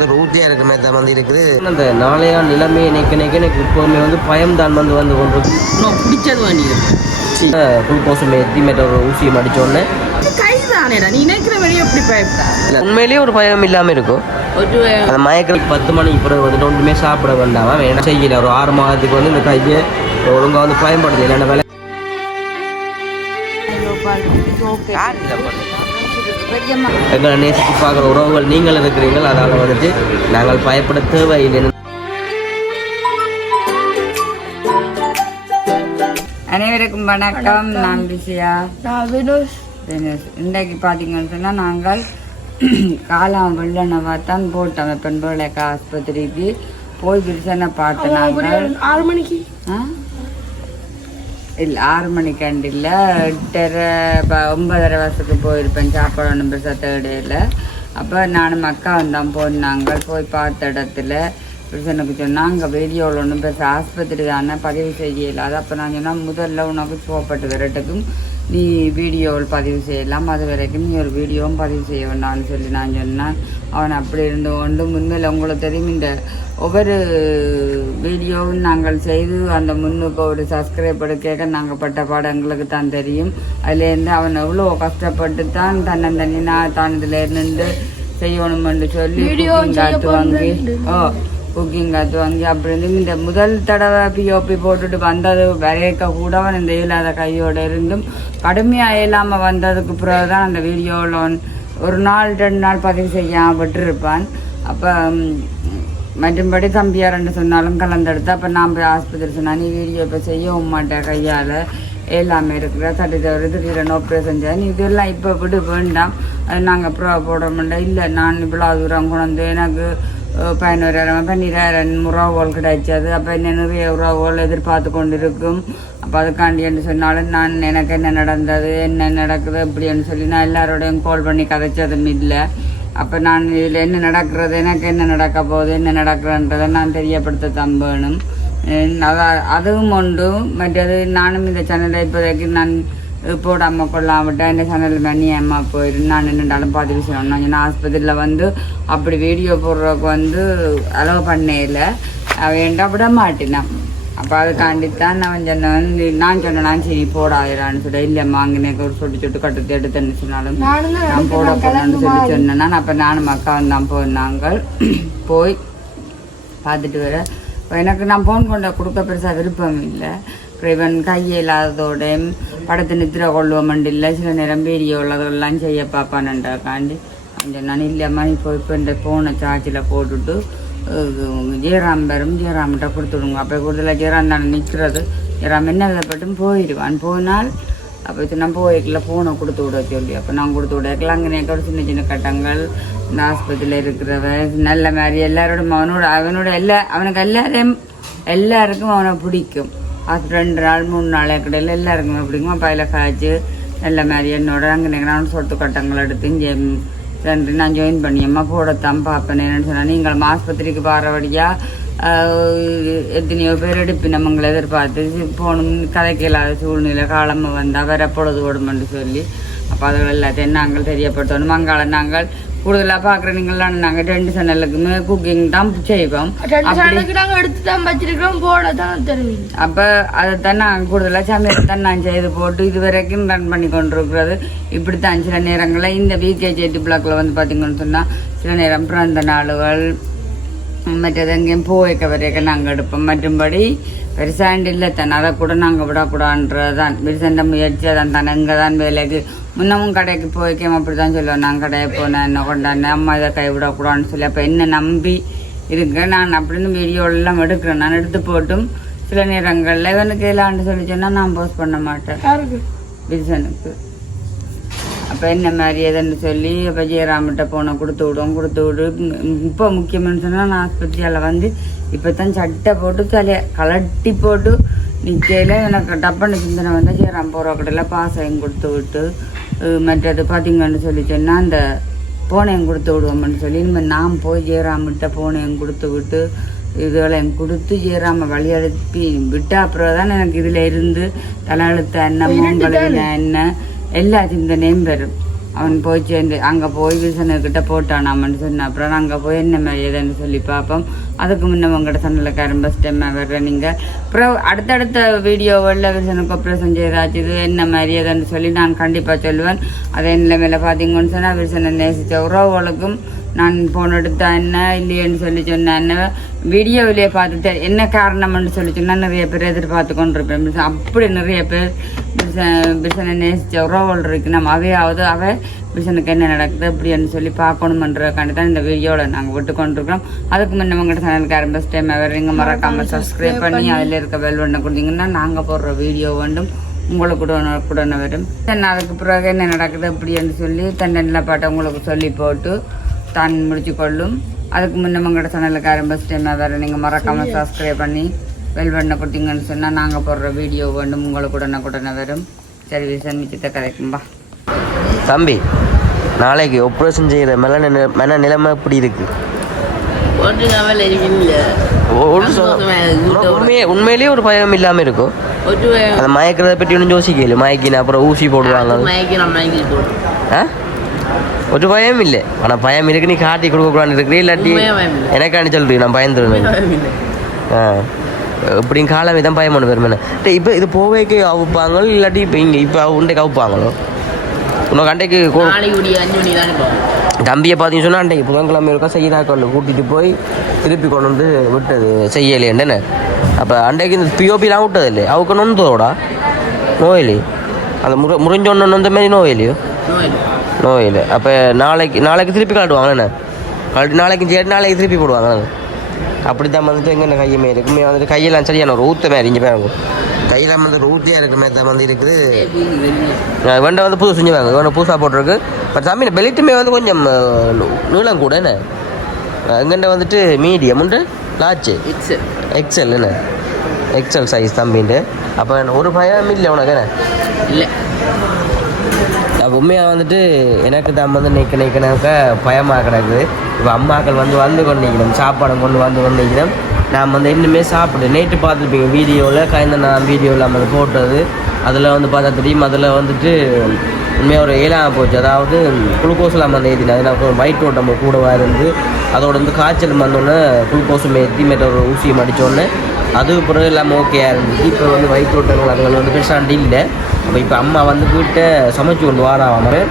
பார்க்குறது இப்போ ஊற்றியாக இருக்கிற மாதிரி தான் வந்து இருக்குது. அந்த நாளையா நிலைமை எனக்கு இப்போவுமே வந்து பயம் தான் வந்து கொண்டு பிடிச்சது வேண்டி குளுக்கோஸ் ஏற்றி மேட்ட ஒரு ஊசியை அடித்தோடனே நீ நினைக்கிற வழியை எப்படி பயப்படா உண்மையிலேயே ஒரு பயம் இல்லாமல் இருக்கும். அந்த மயக்கம் 10 மணிக்கு பிறகு வந்துட்டு ஒன்றுமே சாப்பிட வேண்டாமா வேணா செய்யல. ஒரு 6 மாதத்துக்கு வந்து இந்த கையை ஒழுங்காக வந்து பயன்படுது. இல்லைன்னா வேலை எங்களை நேசித்து பார்க்குற உறவுகள் நீங்கள் இருக்கிறீர்கள். அதனால் வந்துட்டு நாங்கள் பயப்பட தேவையில்லை. அனைவருக்கும் வணக்கம். நான் விஷயா. இன்றைக்கு பார்த்தீங்கன்னு சொன்னால் நாங்கள் காலம் வெள்ளனவா தான் போட்டோம். பெண்பிள்ளைக்கு ஆஸ்பத்திரிக்கு போய் விரிசனை பார்த்தோம். நாங்கள் 6 மணிக்கு இல்லை 6 மணிக்காண்டு இல்லை 8:30 9:30 வருஷத்துக்கு போயிருப்பேன். சாப்பாடு ஒன்றும் பெருசாக இடையில. அப்போ நானும் அக்கா வந்தான் போனாங்க. போய் பார்த்த இடத்துல விரிசனுக்கு சொன்னால் அங்கே வீடியோவில் ஒன்றும் பெருசாக ஆஸ்பத்திரி தானே பதிவு செய்யலை. அது அப்போ நான் சொன்னால் முதல்ல உனக்கு சோப்பட்டு வரட்டுக்கும் நீ வீடியோவில் பதிவு செய்யலாம், அது வரைக்கும் நீ ஒரு வீடியோவும் பதிவு செய்ய வேண்டாம்னு சொல்லி நான் சொன்னேன். அவன் அப்படி இருந்து கொண்டு முன்னில் உங்களுக்கு தெரியும் இந்த ஒவ்வொரு வீடியோவும் நாங்கள் செய்து அந்த முன்னுக்கு ஒரு சப்ஸ்கிரைப் எடுக்க நாங்கள் பட்ட பாடம் எங்களுக்கு தான் தெரியும். அதுலேருந்து அவன் எவ்வளோ கஷ்டப்பட்டு தான் தன்னந்தனினா தான் இதில் இருந்து செய்யணுமென்று சொல்லி காத்து வாங்கி குக்கிங் காத்து வாங்கி அப்படி இருந்து இந்த முதல் தடவை பிஓபி போட்டுட்டு வந்தது வரையக்க கூட அவன் இந்த இயலாத கையோடு இருந்தும் கடுமையாக இல்லாமல் வந்ததுக்கு பிறகு தான் அந்த வீடியோவில் ஒரு நாள் 2 நாள் பதிவு செய்ய விட்டுருப்பான். அப்போ மற்றும்படி தம்பியார் ரெண்டு சொன்னாலும் கலந்தெடுத்து அப்போ நான் போய் ஆஸ்பத்திரி சொன்னால் நீ வீடியோ இப்போ செய்யவும் மாட்டேன் கையால் எல்லாமே இருக்கிற தட்டி தவிர திடீரென ஆப்ரேஷன் செஞ்சா நீ இதெல்லாம் இப்போ விடு வேண்டாம் அது நாங்கள் அப்புறம் போட மாட்டோம். இல்லை நான் இவ்வளோ தூரம் கொண்டு எனக்கு 11,000 உறவுகள் கிடைச்சது. அப்போ என்ன நிறைய உறவுகள் எதிர்பார்த்து கொண்டு இருக்கும். அப்போ அதுக்காண்டி என்று சொன்னாலும் நான் எனக்கு என்ன நடந்தது என்ன நடக்குது அப்படின்னு சொல்லி நான் எல்லாரோடையும் கால் பண்ணி கதைச்சதும் இல்லை. அப்போ நான் இதில் என்ன நடக்கிறது எனக்கு என்ன நடக்க போகுது என்ன நடக்கிறன்றதை நான் தெரியப்படுத்த தான் வேணும். அதுவும் உண்டு. மற்றது நானும் இந்த சேனலை இப்போதைக்கு நான் போடாமல் கொள்ளாமட்டேன். இந்த சேனல் பண்ணி அம்மா போயிரு நான் என்னென்னாலும் பதிவு செய்யணும். நான் ஆஸ்பத்திரியில் வந்து அப்படி வீடியோ போடுறதுக்கு வந்து அலோவ் பண்ணல வேண்டா விட மாட்டேன். அப்போ அதுக்காண்டித்தான் நான் சொன்னேன் சரி போடாயிரான்னு சொல்ல இல்லைம்மா அங்கேனேக்கு ஒரு சொட்டு கட்டு எடுத்துன்னு சொன்னாலும் நான் போட போடணும்னு சொல்லி சொன்னேன்னா அப்போ நானும் அக்கா வந்தான் போனாங்க. போய் பார்த்துட்டு வர எனக்கு நான் ஃபோன் கொண்ட கொடுக்க பெருசாக விருப்பம் இல்லை. இவன் கையை இல்லாததோட படத்தை நித்திர கொள்வோம் இல்லை சில நேரம் வீடியோ உள்ளதெல்லாம் செய்ய பார்ப்பான்ன்றக்காண்டி நான் இல்லைம்மா இப்போ இந்த ஃபோனை சார்ஜில் போட்டுட்டு ஜெயராம் வரும் ஜெயராம்கிட்ட கொடுத்துடுங்க. அப்போ கொடுத்துல ஜெயராம் தானே நிற்கிறது. ஜெயராம் என்ன பட்டும் போயிடுவான். போனால் அப்போ நான் போய்க்கல ஃபோனை கொடுத்து விட சொல்லி அப்போ நான் கொடுத்து விடக்கலாம். அங்கே ஒரு சின்ன சின்ன கட்டங்கள் இந்த ஆஸ்பத்திரியில் இருக்கிறவ நல்ல மாதிரி எல்லாரோடும் அவனோட அவனுக்கு எல்லாருக்கும் அவனை பிடிக்கும். அது 2 நாள் 3 நாள் கடையில் எல்லாருக்குமே பிடிக்கும். அப்போ அதில் காய்ச்சி நல்ல மாதிரி என்னோட அங்கே நான் சொட்டு கட்டங்கள் எடுத்து இங்கே நான் ஜாயின் பண்ணியம்மா போடத்தான் பார்ப்பேன். என்னென்னு சொன்னால் நீங்கள் ஆஸ்பத்திரிக்கு பாரவடியாக எத்தனையோ பேர் எடுப்பி நம்மங்களை எதிர்பார்த்து போகணும் கதைக்கு இல்லாத சூழ்நிலை காலமாக வந்தால் வேற பொழுது ஓடுமென்று சொல்லி அப்போ அதுகள் எல்லாத்தையும் நாங்கள் தெரியப்படுத்தணும். மங்காள நாங்கள் கூடுதலாக பார்க்குற நீங்களாம் நாங்கள் 2 சேனலுக்குமே குக்கிங் தான் செய்வோம். அப்போ அதைத்தான் நாங்கள் கூடுதலாக சமையல் தான் நான் செய்து போட்டு இது வரைக்கும் ரன் பண்ணி கொண்டிருக்கிறது. இப்படித்தான் சில நேரங்களில் இந்த VKJT பிளாக்ல வந்து பார்த்தீங்கன்னு சொன்னால் சில நேரம் பிறந்த நாளுகள் மற்றது எங்கேயும் போய்க்க வரைக்கும் நாங்கள் எடுப்போம். மற்றும்படி பெருசாண்டு இல்லை தானே அதை கூட நாங்கள் விடக்கூடாதுன்றதான் பெருசாண்ட முயற்சி அதான் தானே இங்கே தான் வேலைக்கு முன்னமும் கடைக்கு போய்க்கேன் அப்படி தான் சொல்லுவேன். நான் கடையை போனேன் என்ன கொண்டாந்தேன் அம்மா இதை கைவிடக்கூடாதுன்னு சொல்லி அப்போ என்ன நம்பி இருக்கேன் நான் அப்படின்னு வீடியோலாம் எடுக்கிறேன். நான் எடுத்து போட்டும் சில நேரங்களில் இவனுக்கு இல்லான்னு சொல்லி சொன்னால் நான் போஸ்ட் பண்ண மாட்டேன் வில்சனுக்கு. அப்போ என்ன மாதிரி எதுன்னு சொல்லி அப்போ ஜெயராமிட்ட போன கொடுத்து விடு. இப்போ முக்கியமான சொன்னால் நான் ஆஸ்பத்திரியால் வந்து இப்போ தான் சட்டை போட்டு தலையை கலட்டி போட்டு நிற்கையில் எனக்கு டப்புன்னு சிந்தனை வந்து ஜெயராம் போகிற கடையில் பாசையும் கொடுத்து விட்டு மற்றது பார்த்தீங்கன்னு சொல்லி சொன்னால் அந்த போனையும் கொடுத்து விடுவோம்னு சொல்லி இனிமேல் நான் போய் ஜெயராமிட்ட போனையும் கொடுத்து விட்டு இதுகளையும் கொடுத்து ஜெயராம வழி அழுப்பி விட்ட அப்புறம் தான் எனக்கு இதில் இருந்து தலையெழுத்த என்ன மூங்கலவின என்ன எல்லா சிந்தனையும் பெறும். அவன் போய் சேர்ந்து அங்கே போய் விசனுக்கிட்ட போட்டானாமன்னு சொன்னேன். அப்புறம் அங்கே போய் என்ன மாதிரி எதுன்னு சொல்லி பார்ப்போம். அதுக்கு முன்னே உங்கள்கிட்ட சன்னலுக்காரன் பஸ் டைம் வர்ற நீங்கள் அப்புறம் அடுத்தடுத்த வீடியோவில் விசனுக்கு ஆப்ரேஷன் செய்தாச்சு என்ன மாதிரி எதுன்னு சொல்லி நான் கண்டிப்பாக சொல்லுவேன். அதே நிலைமையில் பார்த்தீங்கன்னு சொன்னால் விசனை நேசித்த உறவுகளுக்கும் நான் ஃபோன் எடுத்தா என்ன இல்லையேன்னு சொல்லி சொன்னேன். வீடியோவிலேயே பார்த்துட்டு என்ன காரணம்னு சொல்லி சொன்னால் நிறைய பேர் எதிர்பார்த்து கொண்டிருப்பேன். அப்படி நிறைய பேர் பிசனை நேசித்த உறவுகள் இருக்கு. நம்ம அவையாவது பிசனுக்கு என்ன நடக்குது அப்படின்னு சொல்லி பார்க்கணுமன்றதுக்காண்டி தான் இந்த வீடியோவில் நாங்கள் விட்டு கொண்டிருக்கிறோம். அதுக்கு முன்னே உங்கள்கிட்ட சேனலுக்கு ஃபஸ்ட் டைம் வரீங்க மறக்காமல் சப்ஸ்கிரைப் பண்ணி அதில் இருக்க பெல் பட்டனை கொடுத்தீங்கன்னா நாங்கள் போடுற வீடியோ வேண்டும் உங்களுக்கு கூட வரும். அதுக்கு பிறகு என்ன நடக்குது அப்படின்னு சொல்லி தன்னை நிலப்பாட்டை உங்களுக்கு சொல்லி போட்டு தான் முடிச்சு கொள்ளும். அதுக்கு முன்னே உங்களோட சேனலுக்கு ஃபஸ்ட் டைம் வேறு நீங்கள் மறக்காமல் சப்ஸ்கிரைப் பண்ணி பெல் பட்டனை கொடுத்தீங்கன்னு சொன்னால் நாங்கள் போடுற வீடியோ வேண்டும் உங்களுக்கு உடனே வரும். சரி விசன் மிச்சத்தை கதைக்கும்பா. தம்பி நாளைக்கு ஆப்ரேஷன் செய்கிற மன நிலைமை எப்படி இருக்கு? உண்மையிலேயே ஒரு பயம் இல்லாமல் இருக்கும். அந்த மயக்கிறத பற்றி ஒன்றும் யோசிக்கல. மயக்கின அப்புறம் ஊசி போடுவாங்க. ஒரு பயம் இல்லை. ஆனால் பயம் இருக்கு. நீ காட்டி கொடுக்கக்கூடாது இருக்கிறீ இல்லாட்டி எனக்காண்டி சொல்றீங்க நான் பயந்துருவேன். இப்படியும் காலம் இதான் பயம் ஒன்று பெருமை. இப்போ இது போவேக்கு அவுப்பாங்க இல்லாட்டி இப்போ இங்கே இப்போ உண்டைக்கு அவுப்பாங்களோ உனக்கு அண்டைக்கு தம்பியை பார்த்தீங்கன்னு சொன்னால் அண்டைக்கு புதன்கிழமை இருக்கா செய்யறாக்கல்ல கூட்டிகிட்டு போய் திருப்பி கொண்டு வந்து விட்டது செய்யலையேன்னு. அப்போ அண்டைக்கு இந்த பிஓபிலாம் விட்டது இல்லை அவுக்கு நொந்தோடா நோயிலி அந்த முறிஞ்சொன்னு நொந்த மாரி நோயிலையோ நோயில். அப்போ நாளைக்கு திருப்பி காட்டுவாங்க என்ன கழட்டி நாளைக்கு திருப்பி போடுவாங்க. அப்படி தான் வந்துட்டு எங்கே கையுமே இருக்குமே வந்துட்டு கையெல்லாம் சரியான ஒரு ஊத்த மாதிரி இங்கே பாருங்க கையில் வந்து ஊற்றியாக இருக்குமே தான் வந்து இருக்குது. வெண்டை வந்து புது செஞ்சுவாங்க வெண்டை புதுசாக போட்டிருக்கு. பட் தம்பி பெலிட்டுமே வந்து கொஞ்சம் நீளம் கூட என்ன எங்கண்ட வந்துட்டு மீடியம் உண்டு லாச்சு எக்ஸல் என்ன எக்ஸல் சைஸ் தம்பின்ட்டு. அப்போ ஒரு பயம் இல்லை உனக்கு என்ன இல்லை. உண்மையாக வந்துட்டு எனக்கு தான் வந்து நிற்கனாக்க பயமாக கிடக்குது. இப்போ அம்மாக்கள் வந்து கொண்டு நிற்கணும் சாப்பாடு கொண்டு நிற்கணும். நான் வந்து இன்னுமே சாப்பிடு நேற்று பார்த்துருப்பீங்க வீடியோவில் கைந்த நான் வீடியோவில் நம்ம போட்டது அதில் வந்து பார்த்தா தெரியும். அதில் வந்துட்டு உண்மையாக ஒரு ஏழாக போச்சு. அதாவது குளுக்கோஸில் நம்ம ஏற்றினா அது நான் வயிற்று ஓட்டம் கூடவாக இருந்து அதோட வந்து காய்ச்சல் வந்தோடனே குளுக்கோஸும் ஏற்றி மேட்ட ஒரு ஊசியை மடித்தோடனே அது பிறகு இல்லாமல் ஓகேயாக இருந்துச்சு. இப்போ வந்து வயிற்று ஓட்டங்கள் அதுகள் வந்து பெருசாண்டி இல்லை. அப்போ இப்போ அம்மா வந்து வீட்டை சமைச்சு கொண்டு வாராமல்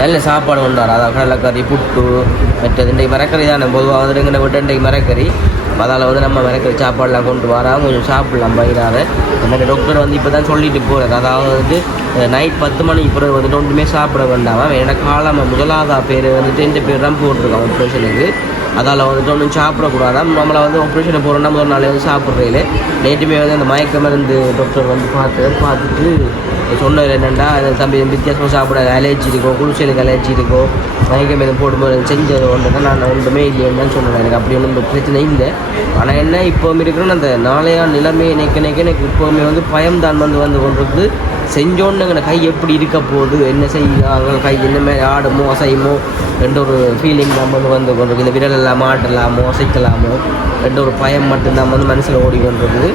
நல்ல சாப்பாடு கொண்டு வர அதாவது கடலைக்கறி புட்டு மற்றது இன்றைக்கு மரக்கறி தானே பொதுவாக வந்துட்டு எங்கள் வீட்டு இன்றைக்கு மரக்கறி. அதால் வந்து நம்ம மரக்கறி சாப்பாடெலாம் கொண்டு வராமல் கொஞ்சம் சாப்பிடலாம் பயிராக. எனக்கு டாக்டர் வந்து இப்போ தான் சொல்லிட்டு போகிறார். அதாவது வந்து நைட் 10 மணிக்கு பிறகு வந்துட்டு ஒன்றுமே சாப்பிட வேண்டாம். எனக்கு காலமாக முதலாவது பேர் வந்துட்டு இந்த பேர் தான் போட்டிருக்கான் ஆப்ரேஷனுக்கு. அதால் வந்துட்டு ஒன்றும் சாப்பிடக்கூடாதான். நம்மளை வந்து ஆப்ரேஷனை போகிறோன்னா முதல் நாளே வந்து சாப்பிட்றீங்களே. நேற்றுமே வந்து அந்த மயக்க மருந்து டாக்டர் வந்து பார்த்துட்டு சொன்னது என்னென்னா தம்பி வித்தியாசமாக சாப்பிட அலர்ஜி இருக்கும் குளிச்சலுக்கு அலர்ஜி இருக்கும் மயக்கம் எதுவும் போடும்போது செஞ்சது ஒன்று தான் நான் ஒன்றுமே இல்லைன்னு சொன்னேன். எனக்கு அப்படி ஒன்றும் பிரச்சனை இல்லை. ஆனால் என்ன இப்போவும் இருக்கிறோன்னு அந்த நாளையா நிலைமையை நினைக்க எனக்கு இப்போவுமே வந்து பயம்தான் வந்து கொண்டிருக்கு. செஞ்சோன்னு எங்கள் கை எப்படி இருக்க போகுது என்ன செய்யலாம் கை என்ன மாதிரி ஆடுமோ அசையுமோ ரெண்டு ஒரு ஃபீலிங் நம்ம வந்து கொண்டிருக்கு. இந்த விரல் எல்லாம் ஆட்டலாமோ அசைக்கலாமோ ரெண்டு ஒரு பயம் மட்டும்தான் வந்து மனசில் ஓடி கொண்டிருக்குது.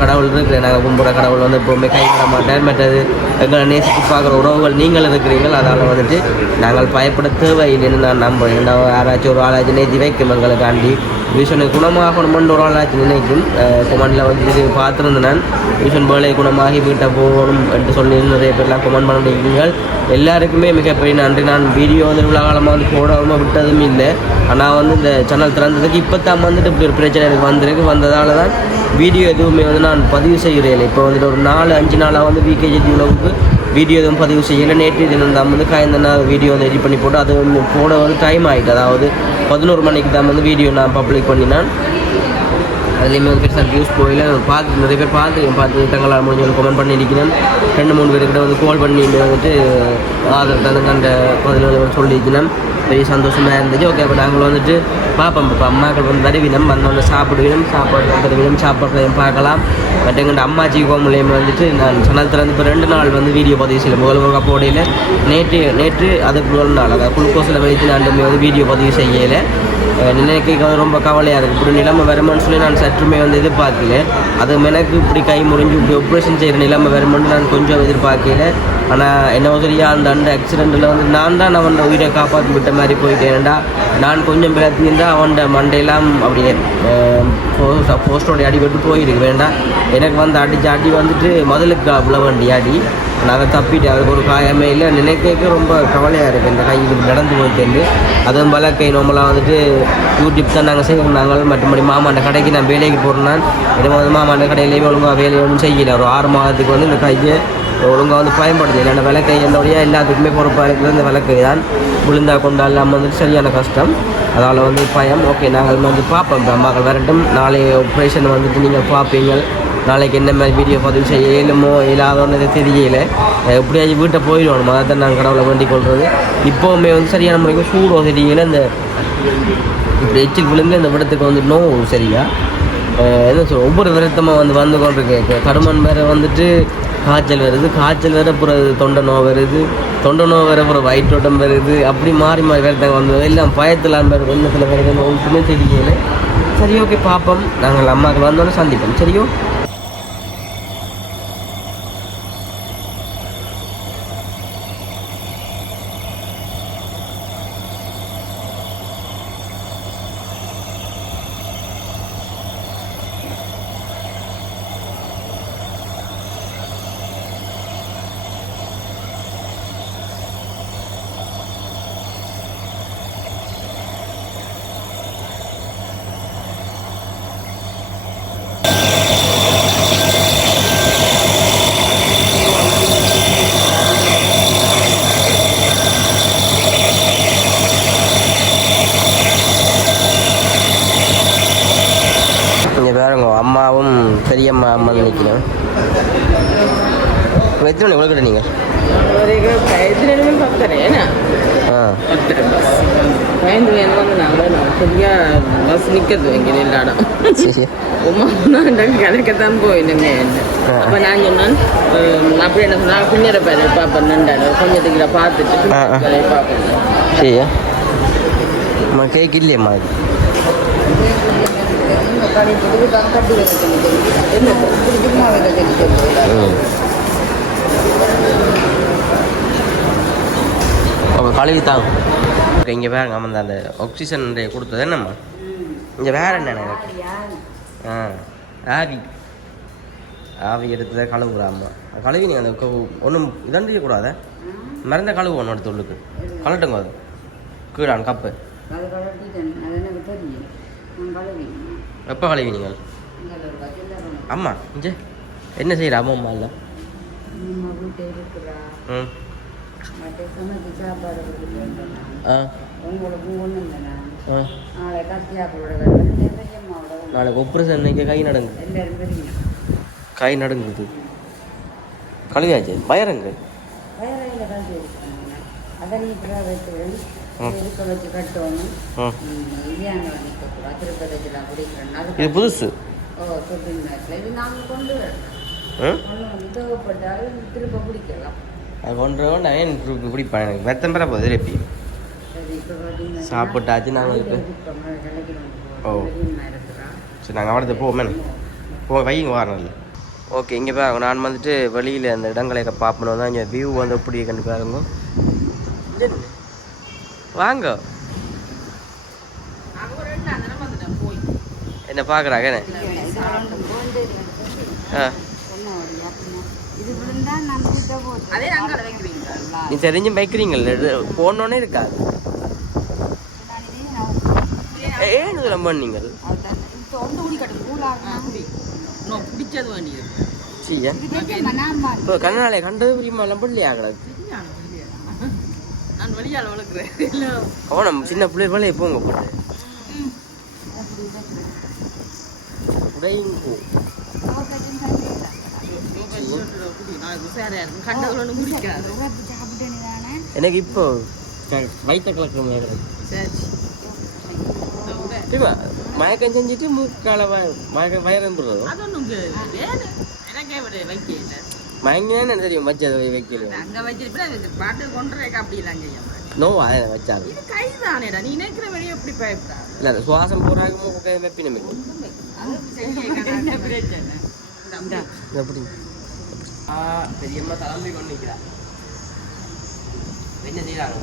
கடவுள் இருக்கிற நாங்கள் கும்பிட்ற கடவுள் வந்து எப்போவுமே கைவிட மாட்டேன். மற்றது எங்களை நேசித்து பார்க்குற உறவுகள் நீங்கள் இருக்கிறீங்கள். அதனால் வந்துட்டு நாங்கள் பயப்பட தேவையில்லைன்னு நான் நம்புகிறேன். நான் யாராச்சும் ஒரு ஆளாச்சு நேர்த்தி வைக்கும் எங்களுக்காண்டி விஷனை குணமாகணுமென்று ஒரு ஆளாச்சு நினைக்கும். கொமெண்டில் வந்து பார்த்துருந்து நான் விஷன் வேலை குணமாகி வீட்டை போகணும் என்று சொல்லி நிறைய பேர்லாம் கொமெண்ட் பண்ணியிருக்கீங்கள். எல்லாருக்குமே மிகப்பெரிய நன்றி. நான் வீடியோ வந்து இவ்வளோ காலமாக வந்து போடாமல் விட்டதும் இல்லை. ஆனால் வந்து இந்த சேனல் திறந்ததுக்கு இப்போ தான் வந்துட்டு இப்படி ஒரு பிரச்சனை எனக்கு வந்ததால் தான் வீடியோ எதுவுமே வந்து நான் பதிவு செய்கிறேன். இப்போ வந்துட்டு ஒரு 4-5 நாளாக வந்து விகேஜி உணவுக்கு வீடியோ எதுவும் பதிவு செய்யலை. நேற்று தினம் தான் வந்து காய்ந்த வீடியோ வந்து எடிட் பண்ணி போட்டு அது வந்து போட வந்து டைம் ஆகிட்டு. அதாவது 11 மணிக்கு தான் வந்து வீடியோ நான் பப்ளிக் பண்ணினேன். அதுலேயுமே வந்து பெருசாக வியூஸ் போயில பார்த்து நிறைய பேர் பார்த்து தங்களால் முடிஞ்சவங்க கமெண்ட் பண்ணியிருக்கிறேன். 2-3 பேர்கிட்ட வந்து கால் பண்ணி வந்துட்டு ஆதரவு தந்துங்க 17 சொல்லியிருக்கிறேன். பெரிய சந்தோஷமாக இருந்துச்சு. ஓகே அப்போ நாங்கள் வந்துட்டு பார்ப்போம். இப்போ அம்மாக்கள் வந்து வருவினம் வந்தவங்க சாப்பிடுவினம் சாப்பாடுறதையும் பார்க்கலாம். பட் எங்கள் அம்மாச்சி கோமலையும் வந்துட்டு நான் சேனல் திறந்து இப்போ 2 நாள் வந்து வீடியோ பதிவு செய்யலை. முதல் போடையில் நேற்று அதுக்கு முதல் நாள் அதாவது குளுக்கோஸில் வைத்து நான் வந்து வீடியோ பதிவு செய்யலை. நினைக்க ரொம்ப கவலையாக இருக்குது. இப்படி நிலைமை வருமானு சொல்லி நான் சற்றுமே வந்து எதிர்பார்க்கல. அது எனக்கு இப்படி கை முறிஞ்சு இப்படி ஆப்ரேஷன் செய்கிற நிலைமை வருமானு நான் கொஞ்சம் எதிர்பார்க்கல. ஆனால் என்ன சரியா அந்த ஆக்சிடெண்ட்டில் வந்து நான் தான் அவன் உயிரை காப்பாற்றி விட்ட மாதிரி போயிட்டேன்டா. நான் கொஞ்சம் பிறத்திருந்தால் அவன் மண்டையெல்லாம் அப்படியே போஸ்டோடைய அடிபட்டு போயிருக்கு வேண்டாம். எனக்கு வந்து அடி வந்துட்டு முதலுக்கு அவ்வளோ வண்டி அடி நாங்கள் தப்பிட்டு அதுக்கு ஒரு காயமே இல்லை. நினைக்க ரொம்ப கவலையாக இருக்குது இந்த கை இப்படி நடந்து போயிட்டு. அதுவும் பல கை நம்மளாம் வந்துட்டு யூடியூப் தான் நாங்கள் செய்யறாங்க. மற்றபடி மாமாண்ட கடைக்கு நான் வேலைக்கு போகிறேன்னா இது வந்து மாமாண்ட கடையிலேயே ஒழுங்காக வேலையை ஒன்றும் செய்யலை. ஒரு 6 மாதத்துக்கு வந்து இந்த கையை ஒழுங்காக வந்து பயன்படுது. இல்லைன்னா விளக்கை என்னுடைய எல்லாத்துக்குமே பொறுப்பாக இருக்குது. இந்த விளக்கை தான் விழுந்தா கொண்டாடலாம் வந்துட்டு சரியான கஷ்டம். அதனால் வந்து பயம். ஓகே நாங்கள் வந்து பார்ப்போம். இப்போ அம்மாக்கள் வரட்டும். நாளை ஆப்ரேஷன் வந்துட்டு நீங்கள் பார்ப்பீங்க. நாளைக்கு என்ன மாதிரி வீடியோ பதிவு செய்ய இயலுமோ இல்லாதோன்னு தெரியல. எப்படியாச்சும் வீட்டை போயிடுவோம். அதை தான் நாங்கள் கடவுளை வேண்டிக் கொள்வது. இப்போவுமே வந்து சரியான முறைக்கு சூடோ தெரியல. இந்த இப்படி எச்சில் விழுந்து இந்த விடத்துக்கு வந்து நோ சரியா என்ன சொல் ஒவ்வொரு விரத்தமாக வந்து கொண்டிருக்கு. கடுமன் வேறு வந்துட்டு காய்ச்சல் வேறு அப்புறம் தொண்டை நோய் வருது. தொண்டை நோய் வேறு அப்புறம் வயிற்றோட்டம் வருது. அப்படி மாறி வேறுத்தாங்க வந்து எல்லாம் பயத்தில் வேறு வெள்ளத்தில் வருதுன்னு ஒன்றுமே தெரியல. சரி ஓகே பார்ப்போம். நாங்கள் அம்மாக்கள் வந்தோன்னே சந்திப்போம். சரியோ? அம்மாவும் பெரியம்மா அம்மா நினைக்கிறேன். எத்தனை மணி உள்ள நீங்கள்? பஸ் நிற்கிறது வைக்கிற எல்லா இடம் கிடைக்கத்தான் போயிடுங்க. அப்போ நான் சொன்னேன் அப்படி என்ன சொன்னால் பின்னரை பேர் பார்ப்பேன் நண்டாடு கொஞ்சத்துக்கு பார்த்துட்டு பார்ப்பேன். சரியா அம்மா கேக் இல்லையம்மா? கழுவி தான் இங்கே வேறு ஆமாம் அந்த ஆக்சிஜன் கொடுத்தது என்னம்மா? இங்கே வேறு என்ன ஆவி எடுத்ததை கழுவுறாம்மா. கழுவி நீங்கள் அந்த ஒன்றும் இதன் செய்யக்கூடாத மறந்த கழுவு ஒன்று எடுத்து உள்ளுக்கு கலட்டுங்க. அது கீழான் கப்பு எப்போ கழுவி நீங்கள்? அம்மா இங்கே என்ன செய்கிற அம்மா இல்லை? ம் நாளைக்கு ஆப்ரேஷன் இன்னைக்கு கை நடுங்குது கழுவியாச்சு பயரங்க இது புதுசு அது கொண்டு ஏன் பிடிப்பேன் எனக்கு வெத்தம் பெற போகுது ரெப்பி சாப்பிட்டாச்சு நாங்கள் இப்போ. ஓ சரி நாங்கள் அவரது போவோமே வைங்க வாரல. ஓகே இங்கே பாருங்க நான் வந்துட்டு வெளியில் அந்த இடங்களை பார்ப்பணும் தான். இங்கே வியூ வந்து எப்படி கண்டு பாருங்க. வாங்க என்ன பார்க்குறாங்க என்ன? நீ தெரிஞ்சு வைக்கிறீங்கல்ல போனோன்னே இருக்காது. ஏன் இதெல்லாம் பண்ணீங்க? இப்போ கண்ணாலே கண்டது புரியுமா? எல்லாம் பிள்ளையா கிடக்கு அவனம் சின்ன பிள்ளை பிள்ளைய போங்க போட்டு எனக்கு இப்போ வயிற்ற கலக்க மயக்கம் செஞ்சுட்டு மூக்கால வயரம்புறதும் மயங்க தெரியும் வச்சு அதை வைக்கல நோ அதை வச்சாலும் கைதானேடா. நீ நினைக்கிற வழியை எப்படி பயப்படாது. இல்லை சுவாசம் போகிறாங்க மூக்கு வெப்பினமே எப்படி பெரியம்மா தளம்பி கொண்டு நிற்கிறா என்ன செய்யறாங்க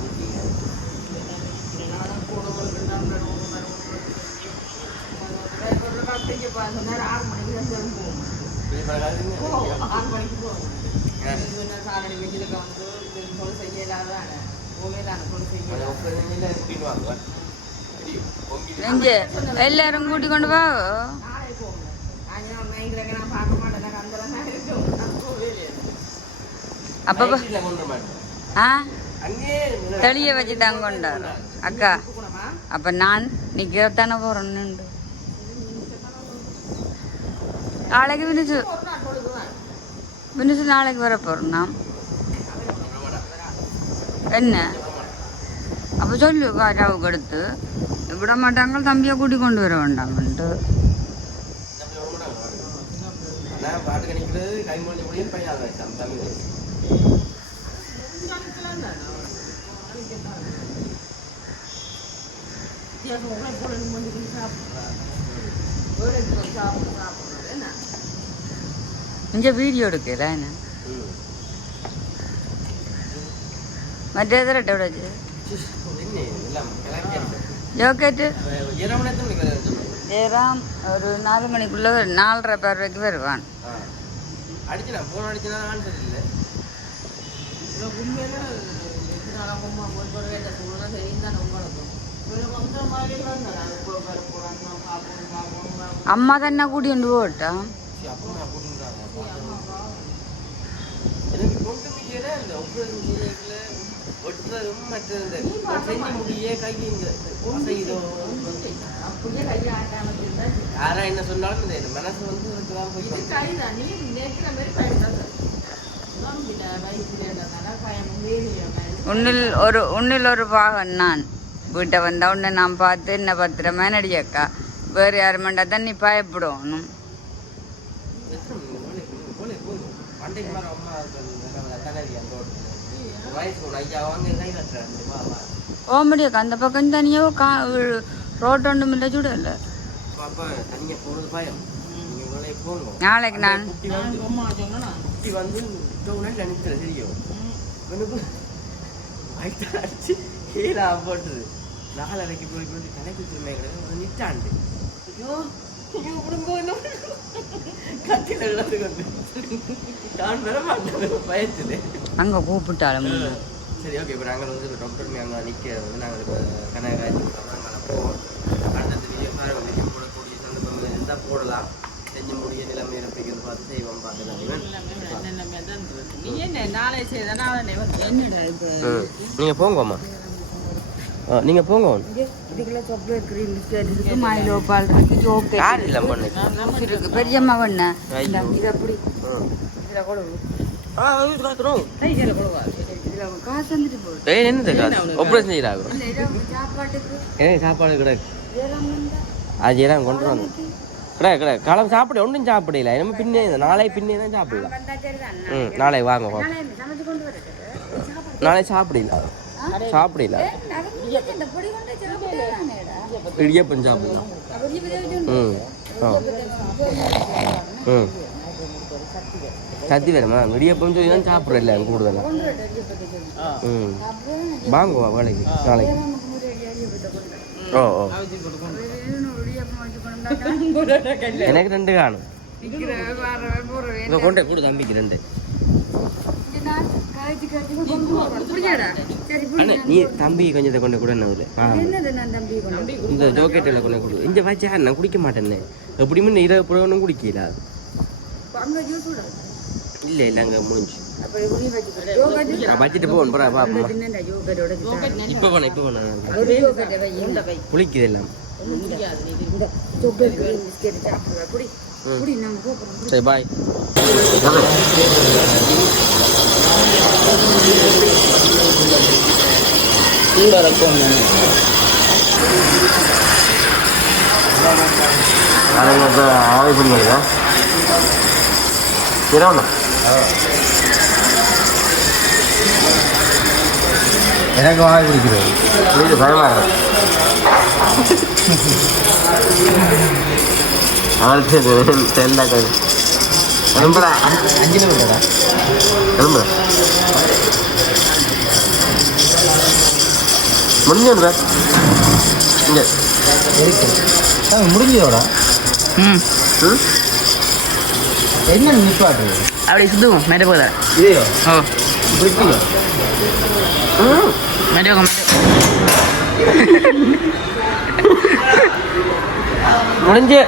எல்லாரும் கூட்டி கொண்டு வா அப்ப தெளிய வச்சு தான் கொண்டாரு அக்கா அப்ப நான் நிக்கத்தானே போறேன்னு நாளைக்கு வினிசு நாளைக்கு வர போறோம் நாம் என்ன அப்ப சொல்லு ராவுக்கு எடுத்து விட மாட்டாங்க தம்பியை கூட்டி கொண்டு வர வேண்டாங்கன்ட்டு இங்க வீடியோ எடுக்கல என்ன மற்ற எதிரட்ட விடாச்சு ஜோக்கெட்டு ஜெயராம் ஒரு 4 மணிக்குள்ள 4:30 பேருக்கு வருவான் அம்மா തന്നെ കൂടിയുണ്ട് പോട്ടാ என்ன சொன்னாலும் மனசு வந்து உன்னில் ஒரு பாகன் நான் வீட்டை வந்தா உன்னை நான் பார்த்து என்ன பத்திரமா நடிச்சக்கா வேறு யாரு மண்டா தான் நீ பயப்படணும் ஓமடியாக்கா அந்த பக்கம் தனியோ ரோட் ஒன்றும் இல்லை சுடல நாளைக்கு நான் போட்டுது 4:30 போய் கணக்கு நிட்டாண்டு அங்க கூப்பிட்டாலும் சரி ஓகே இப்போ நாங்கள் வந்து டாக்டர் அங்கே நிற்க வந்து நாங்கள் இப்போ கனகாய்ச்சி போவோம் அடுத்தது வீடியோ போடக்கூடிய சந்தர்ப்பம் இருந்தால் போடலாம் செஞ்சு முடிய நிலைமை இறப்பிக்கிறது பார்த்து செய்வோம் பார்க்கலாம் நீங்கள் போங்கம்மா நீங்கள் போங்க பெரியம்மா பண்ண சாப்பாடு கிடையாது அது ஜெயராம் கொண்டு வந்து கிடையாது கிடையாது காலம் சாப்பிட ஒன்றும் சாப்பிடல நம்ம பின்னே நாளை பின்னே தான் சாப்பிடலாம் நாளை வாங்க நாளை சாப்பிடல இடியப்பம் சாப்பிடலாம் சத்தி வேணுமா இடியப்பம் சொல்லி தான் சாப்பிடல கூடுதலாக வாங்குவா வேலைக்கு நாளைக்கு ஓ எனக்கு 2 காணும் கொண்டே கூடு தம்பிக்கு 2 நீ தம்பி கொஞ்சத்தை கொண்டு கூட இந்த ஜோக்கெட்டில் கொண்டு கொடு இங்கே வச்சா நான் குடிக்க மாட்டேன்னு எப்படியுமே இரவு புறவனும் குடிக்கல இல்லை அங்கே முடிஞ்சு வச்சுட்டு போகணும் பாப்பா இப்போ போனேன் குளிக்குது எல்லாம் சரி பாய் ஆய்வு பண்ணுங்க எனக்கு வாய் பிடிக்கிறது பயமாக அவளுக்கு தெரியல கிளம்புறா 5 நிமிடம்டா கிளம்புற முடிஞ்சோடா இங்கே இருக்கு முடிஞ்சதோடா என்ன நிப்பாட்டு அப்படி சுத்துவோம் மேலே போதா இதையோ ஓ பிடிக்கல மேலே முடிஞ்சு